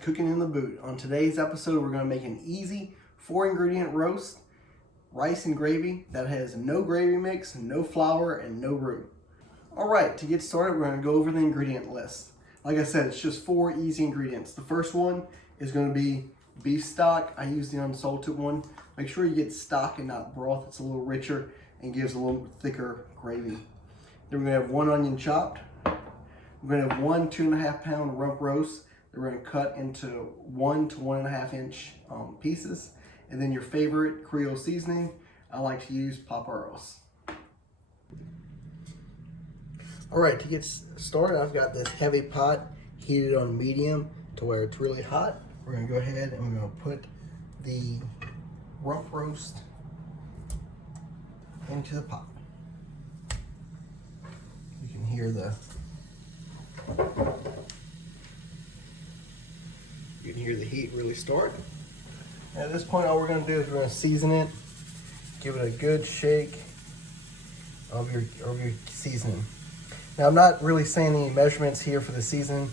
Cooking in the Boot. On today's episode, we're going to make an easy 4-ingredient roast, rice and gravy that has no gravy mix, no flour, and no roux. Alright, to get started, we're going to go over the ingredient list. Like I said, it's just 4 easy ingredients. The first one is going to be beef stock. I use the unsalted one. Make sure you get stock and not broth. It's a little richer and gives a little thicker gravy. Then we're going to have 1 onion chopped. We're going to have 1 2.5 pound rump roast. We're going to cut into 1 to 1.5 inch pieces. And then your favorite Creole seasoning. I like to use paparos. All right, to get started, I've got this heavy pot heated on medium to where it's really hot. We're going to go ahead and we're going to put the rump roast into the pot. You can hear the heat really start. And at this point, all we're going to do is we're going to season it, give it a good shake of your seasoning. Now, I'm not really saying any measurements here for the seasoning.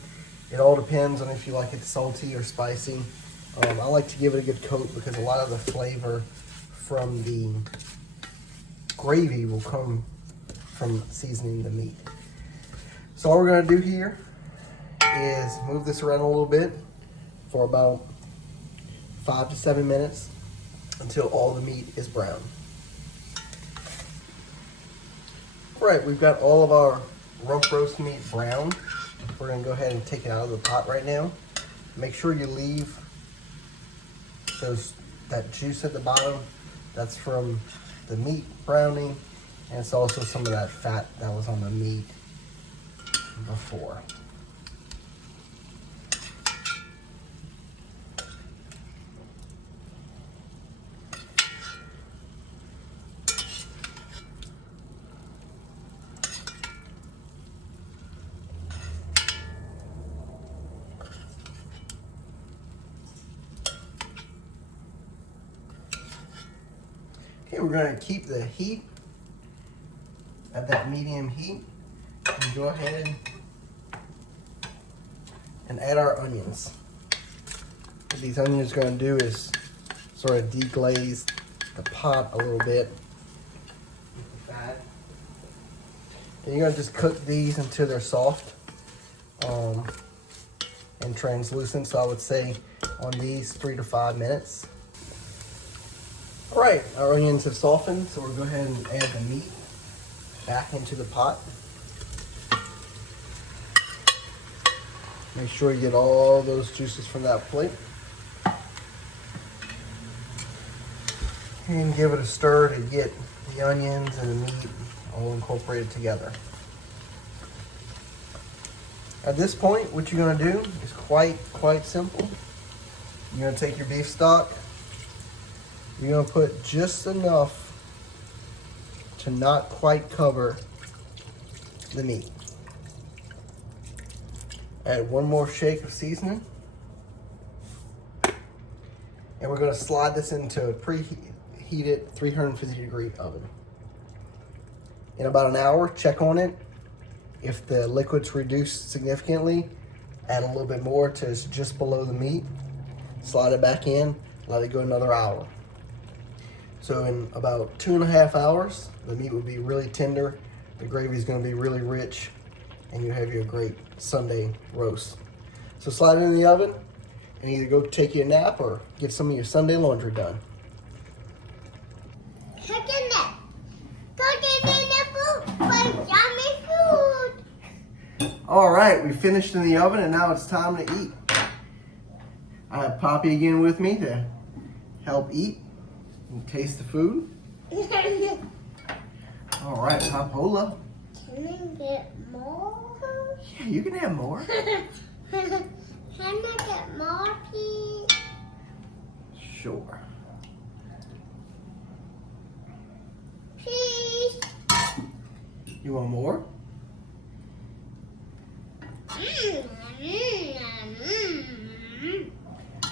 It all depends on if you like it salty or spicy. I like to give it a good coat because a lot of the flavor from the gravy will come from seasoning the meat. So all we're going to do here is move this around a little bit for about 5 to 7 minutes until all the meat is brown. All right, we've got all of our rump roast meat brown. We're going to go ahead and take it out of the pot right now. Make sure you leave that juice at the bottom. That's from the meat browning, and it's also some of that fat that was on the meat before. Okay, we're going to keep the heat at that medium heat and go ahead and add our onions. What these onions are going to do is sort of deglaze the pot a little bit with the fat. Then you're going to just cook these until they're soft and translucent. So I would say on these 3 to 5 minutes. All right, our onions have softened, so we'll go ahead and add the meat back into the pot. Make sure you get all those juices from that plate. And give it a stir to get the onions and the meat all incorporated together. At this point, what you're going to do is quite simple. You're going to take your beef stock. You're going to put just enough to not quite cover the meat. Add 1 more shake of seasoning. And we're going to slide this into a preheated 350-degree oven. In about an hour, check on it. If the liquid's reduced significantly, add a little bit more to just below the meat. Slide it back in, let it go another hour. So in about 2.5 hours, the meat will be really tender, the gravy is going to be really rich, and you have your great Sunday roast. So slide it in the oven and either go take you a nap or get some of your Sunday laundry done. Cooking in the boot for yummy food. All right, we finished in the oven and now it's time to eat. I have Poppy again with me to help eat and taste the food. All right, Popola. Can I get more? Yeah, you can have more. Can I get more, please? Sure. Please. You want more?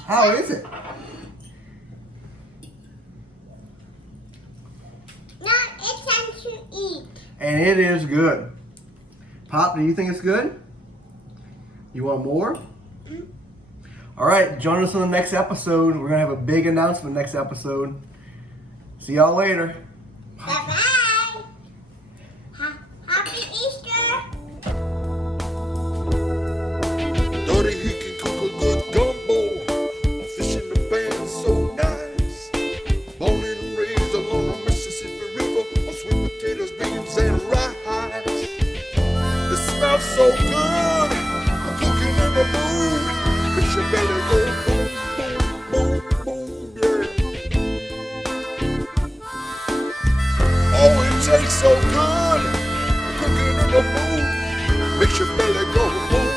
How is it? Now it's time to eat. And it is good. Pop, do you think it's good? You want more? All right, join us on the next episode. We're going to have a big announcement next episode. See y'all later. Bye-bye. Happy Easter. Daddy, he can cook a good gumbo. A fish in the pan, so nice. Born and raised along the Mississippi River on sweet potatoes, beans, and rice. It smells so good. I'm cooking in the mood. Makes your belly go boom, boom, boom, boom, yeah. Oh, it tastes so good. I'm cooking in the mood. Makes your belly go boom.